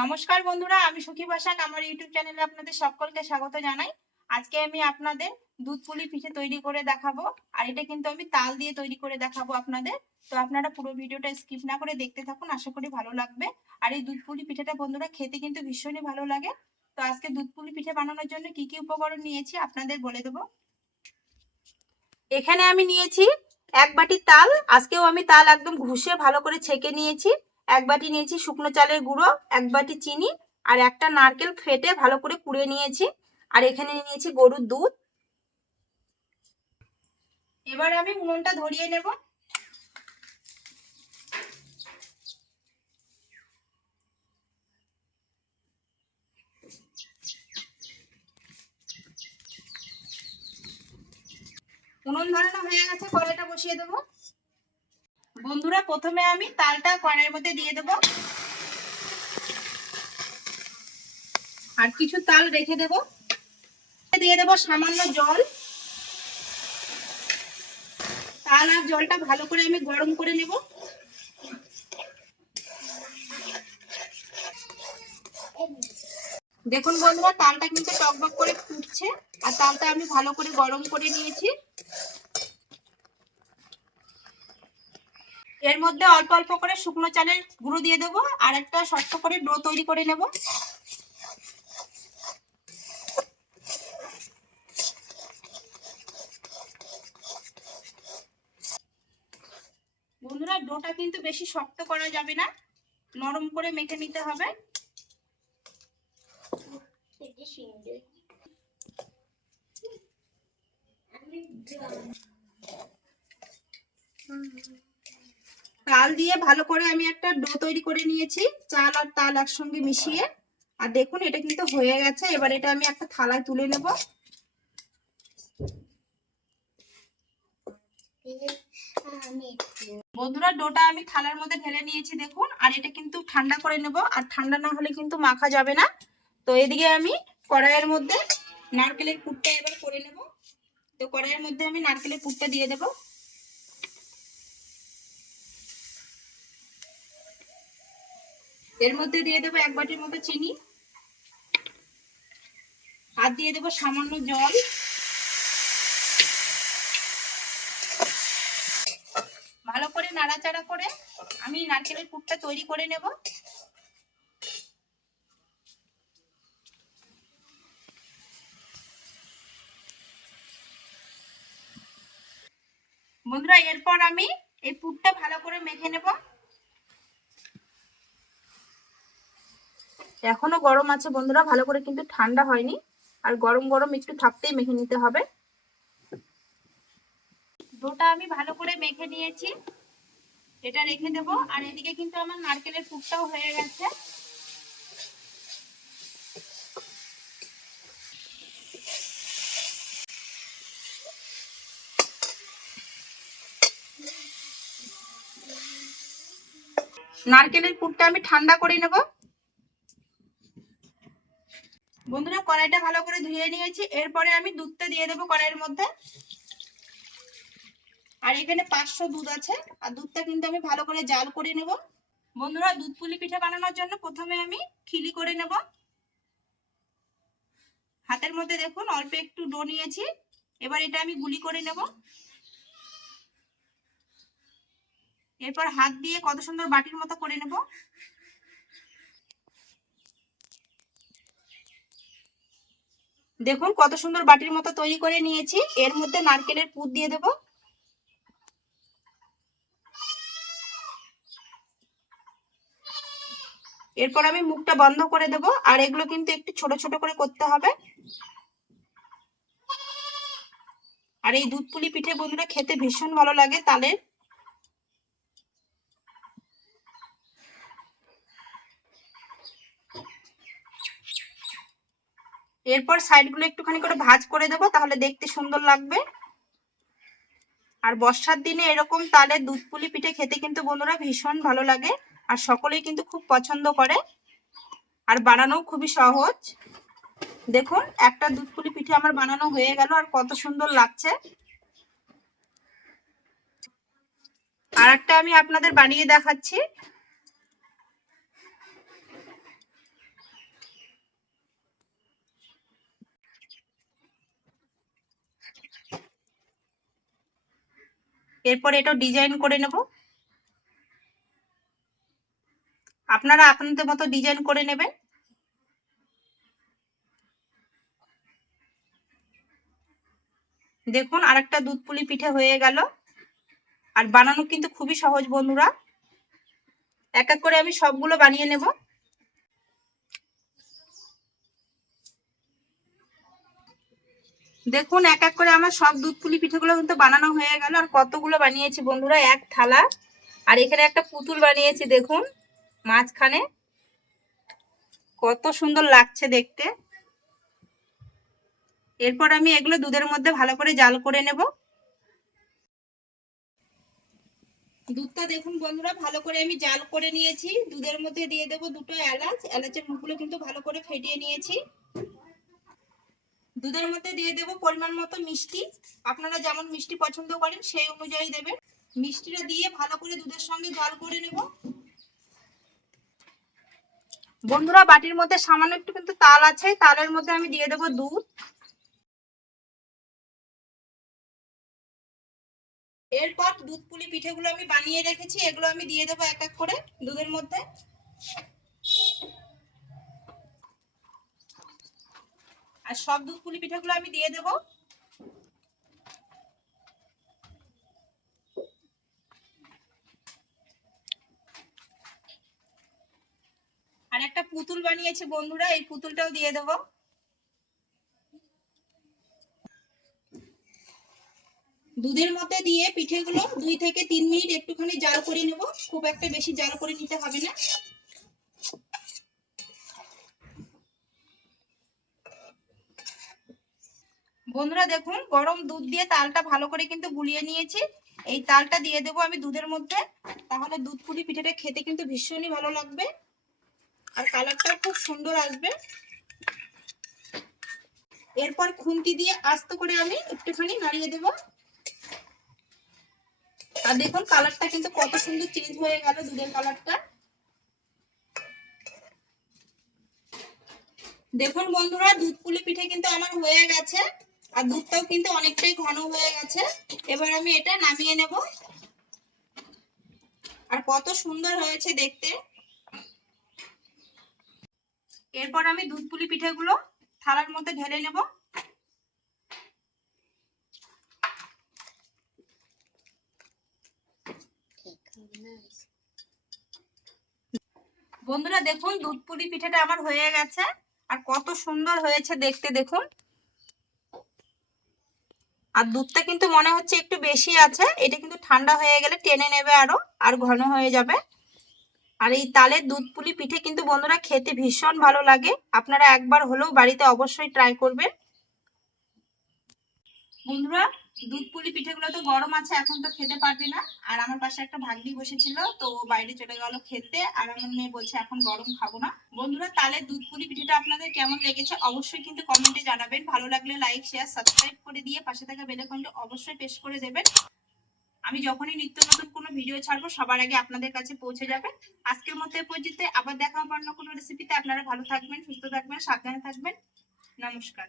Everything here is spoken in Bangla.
নমস্কার বন্ধুরা, আমি সুখী বসাক আমার ইউটিউব চ্যানেলে আপনাদের সকলকে স্বাগত জানাই। আজকে আমি আপনাদের দুধ পুলি পিঠে তৈরি করে দেখাবো, আর এটা কিন্তু আমি তাল দিয়ে তৈরি করে দেখাবো আপনাদের। তো আপনারা পুরো ভিডিওটা স্কিপ না করে দেখতে থাকুন, আশা করি ভালো লাগবে। আর এই দুধ পুলি পিঠেটা বন্ধুরা খেতে কিন্তু ভীষণই ভালো লাগে। তো আজকে দুধ পুলি পিঠে বানানোর জন্য কি কি উপকরণ নিয়েছি আপনাদের বলে দেবো। এখানে আমি নিয়েছি 1 বাটি তাল। আজকেও আমি তাল একদম ঘষে ভালো করে ছেঁকে নিয়েছি। 1 বাটি নিয়েছি শুকনো চালের গুঁড়ো, 1 বাটি চিনি, আর একটা নারকেল ফেটে ভালো করে কুড়ে নিয়েছি। আর এখানে নিয়েছি গরুর দুধ। এবার আমি উনুনটা ধরিয়ে নেব। উনুন ধরানো হয়ে গেছে, কড়াইটা বসিয়ে দেবো। বন্ধুরা, প্রথমে আমি তালটা কড়াইয়ের মধ্যে দিয়ে দেব, আর কিছু তাল রেখে দেব। দিয়ে দেব সামান্য জল। তাল আর জলটা ভালো করে আমি গরম করে নেব। দেখুন বন্ধুরা, তালটা কিন্তু টকবক করে ফুটছে, আর তালটা আমি ভালো করে গরম করে নিয়েছি। এর মধ্যে অল্প অল্প করে শুকনো চালের গুঁড়ো দিয়ে দেবো, আর একটা শক্ত করে ডো তৈরি করে নেব। বন্ধুরা, ডোটা কিন্তু বেশি শক্ত করা যাবে না, নরম করে মেখে নিতে হবে। তাল দিয়ে ভালো করে আমি একটা ডো তৈরি করে নিয়েছি, চাল আর তাল একসঙ্গে মিশিয়ে। আর দেখুন, এটা কিন্তু হয়ে গেছে। এবার এটা আমি একটা থালায় তুলে নেব। বন্ধুরা, ডোটা আমি থালার মধ্যে ঢেলে নিয়েছি দেখুন। আর এটা কিন্তু ঠান্ডা করে নেব, আর ঠান্ডা না হলে কিন্তু মাখা যাবে না। তো এদিকে আমি কড়াইয়ের মধ্যে নারকেলের পুরটা এবার করে নেব। তো কড়াইয়ের মধ্যে আমি নারকেলের পুরটা দিয়ে দেব। এর মধ্যে দিয়ে দেবো 1 বাটির মতো চিনি, আর দিয়ে দেবো সামান্য জল। ভালো করে নাড়াচাড়া করে আমি নারকেলের পুরটা তৈরি করে নেব। বন্ধুরা, এরপর আমি এই পুরটা ভালো করে মেখে নেব। এখনো গরম আছে বন্ধুরা, ভালো করে কিন্তু ঠান্ডা হয়নি, আর গরম গরম একটু থাকতেই মেখে নিতে হবে। ডোটা আমি ভালো করে মেখে নিয়েছি, এটা রেখে দেব। আর এদিকে কিন্তু আমার নারকেলের পুরটাও হয়ে গেছে। নারকেলের পুরটা আমি ঠান্ডা করে নেব। বন্ধুরা, কড়াইটা ভালো করে ধুয়ে নিয়েছি। এরপরে আমি দুধটা দিয়ে দেবো কড়াইয়ের মধ্যে। আর এখানে 500 দুধ আছে, আর দুধটা কিন্তু আমি ভালো করে জাল করে নেব। বন্ধুরা, দুধ পুলি পিঠা বানানোর জন্য প্রথমে আমি খিলি করে নেব। হাতের মধ্যে দেখুন অল্প একটু ডো নিয়েছি, এবার এটা আমি গুলি করে নেব। এরপর হাত দিয়ে কত সুন্দর বাটির মতো করে নেব। দেখুন কত সুন্দর বাটির মতো তৈরি করে নিয়েছি। এর মধ্যে নারকেলের পুর দিয়ে দেব। এরপর আমি মুখটা বন্ধ করে দেব। আর এগুলো কিন্তু একটু ছোট ছোট করে করতে হবে। আর এই দুধ পুলি পিঠে বন্ধুরা খেতে ভীষণ ভালো লাগে তালের। এরপর সাইডগুলো একটুখানি করে ভাঁজ করে দেবো, তাহলে দেখতে সুন্দর লাগবে। আর বর্ষার দিনে এরকম তালের দুধ পুলি পিঠে খেতে কিন্তু বন্ধুরা ভীষণ ভালো লাগে, আর সকলেই কিন্তু খুব পছন্দ করে। আর বানানোও খুবই সহজ। দেখুন, একটা দুধ পুলি পিঠে আমার বানানো হয়ে গেল, আর কত সুন্দর লাগছে। আর একটা আমি আপনাদের বানিয়ে দেখাচ্ছি। এরপর এটা ডিজাইন করে নেব। আপনারা আপনাদের মতো ডিজাইন করে নেবেন। দেখুন আরেকটা দুধ পুলি পিঠে হয়ে গেল। আর বানানো কিন্তু খুবই সহজ বন্ধুরা। এক এক করে আমি সবগুলো বানিয়ে নেব। দেখুন এক এক করে আমার সব দুধ পুলি পিঠেগুলো কিন্তু বানানো হয়ে গেল। আর কতগুলো বানিয়েছি বন্ধুরা, এক থালা। আর এখানে একটা পুতুল বানিয়েছি দেখুন মাঝখানে, কত সুন্দর লাগছে দেখতে। এরপর আমি এগুলো দুধের মধ্যে ভালো করে জাল করে নেব। দুধটা দেখুন বন্ধুরা ভালো করে আমি জাল করে নিয়েছি। দুধের মধ্যে দিয়ে দেবো দুটো এলাচ। এলাচের মুখগুলো কিন্তু ভালো করে ফেটিয়ে নিয়েছি। দুধের মধ্যে দিয়ে দেবো পরিমাণ মতো মিষ্টি। আপনারা যেমন মিষ্টি পছন্দ করেন সেই অনুযায়ী দেবেন। মিষ্টিটা দিয়ে ভালো করে দুধের সঙ্গে জাল করে নেব। বন্ধুরা বাটির মধ্যে সামান্য একটু কিন্তু তাল আছে, তালের মধ্যে আমি দিয়ে দেবো দুধ। এরপর দুধ পুলি পিঠেগুলো আমি বানিয়ে রেখেছি, এগুলো আমি দিয়ে দেবো এক এক করে দুধের মধ্যে। আর সব দুধ পুলি পিঠেগুলো আমি দিয়ে দেবো। আর একটা পুতুল বানিয়েছি বন্ধুরা, এই পুতুলটাও দিয়ে দেবো। দুধের মধ্যে দিয়ে পিঠেগুলো 2 থেকে 3 মিনিট একটুখানি জাল করে নেব। খুব একটা বেশি জাল করে নিতে হবে না। বন্ধুরা দেখুন গরম দুধ দিয়ে তালটা ভালো করে কিন্তু গুলিয়ে নিয়েছি। এই তালটা দিয়ে দেবো আমি দুধের মধ্যে। তাহলে দুধ পুলি পিঠেটা খেতে কিন্তু ভীষণই ভালো লাগবে আর কালারটাও খুব সুন্দর আসবে। এরপর খুন্তি দিয়ে আস্তে করে আমি একটুখানি নাড়িয়ে দেব। আর দেখুন কালারটা কিন্তু কত সুন্দর চেঞ্জ হয়ে গেল দুধের কালারটা। দেখুন বন্ধুরা দুধ পুলি পিঠে কিন্তু আমার হয়ে গেছে। আর দুধটাও কিন্তু অনেকটাই ঘন হয়ে গেছে। এবার আমি এটা নামিয়ে নেব। আর কত সুন্দর হয়েছে দেখতে। এরপর আমি দুধ পুলি পিঠেগুলো থালার মধ্যে ঢেলে নেব। বন্ধুরা দেখুন দুধ পুলি পিঠেটা আমার হয়ে গেছে। আর কত সুন্দর হয়েছে দেখতে দেখুন। আর দুধটা কিন্তু মনে হচ্ছে একটু বেশি আছে, এটা কিন্তু ঠান্ডা হয়ে গেলে টেনে নেবে আরো, আর ঘন হয়ে যাবে। আর এই তালের দুধ পুলি পিঠে কিন্তু বন্ধুরা খেতে ভীষণ ভালো লাগে। আপনারা একবার হলেও বাড়িতে অবশ্যই ট্রাই করবেন। বন্ধুরা দুধ পুলি পিঠেগুলো তো গরম আছে, এখন তো খেতে পারবে না। আর আমার পাশে একটা ভাগ্নি বসেছিল, তো ও বাইরে চলে গেল খেতে। আর আমার মেয়ে বলছে এখন গরম খাবো না। বন্ধুরা তালের দুধ পুলি পিঠেটা আপনাদের কেমন লেগেছে অবশ্যই কিন্তু কমেন্টে জানাবেন। ভালো লাগলে লাইক শেয়ার সাবস্ক্রাইব করে দিয়ে পাশে থাকা বেল আইকনটা অবশ্যই প্রেস করে দেবেন। আমি যখনই নিত্য নতুন কোনো ভিডিও ছাড়বো সবার আগে আপনাদের কাছে পৌঁছে যাবে। আজকের মতো এই পর্যন্ত, আবার দেখা হবে অন্য কোনো রেসিপিতে। আপনারা ভালো থাকবেন, সুস্থ থাকবেন, সাবধানে থাকবেন। নমস্কার।